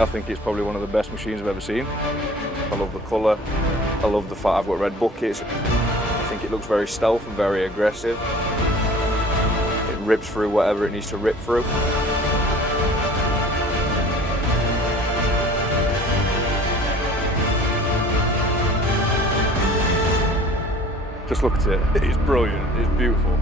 I think it's probably one of the best machines I've ever seen. I love the colour, I love the fact I've got red buckets. I think it looks very stealth and very aggressive. It rips through whatever it needs to rip through. Just look at it, it's brilliant, it's beautiful.